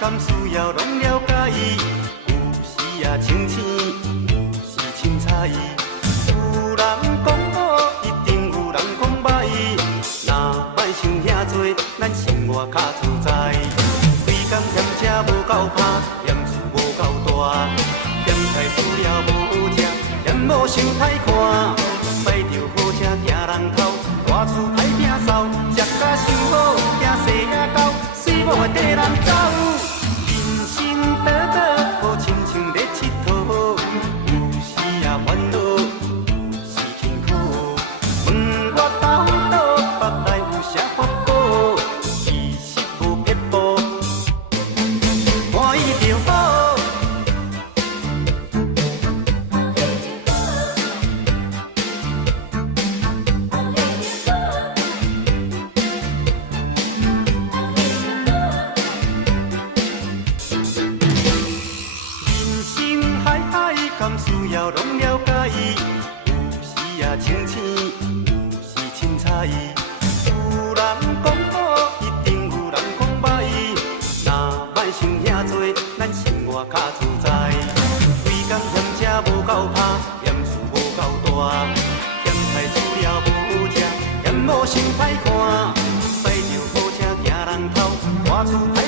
敢需要拢了解，有时啊清醒，有时凊彩。有人讲好，一定有人讲歹。若莫想遐多，咱生活较自在。规工嫌车无够拍，嫌厝无够大，嫌菜煮了无好食，嫌某想歹看。驶着好车行人头，大厝歹摒扫，食甲伤好，惊细仔狗，水某会缀人走。短短好亲像咧佚佗，有时啊烦恼，有时辛苦。问我到倒，腹内有啥法宝？其实无撇步，满意就好。敢需要拢了解，有时啊清醒，有时凊彩。有人讲好，一定有人讲歹。若莫想遐多，咱生活较自在。规工嫌车无够拍，嫌厝无够大，嫌菜煮了无好食，嫌某想歹看。驶着好车行人头，大厝。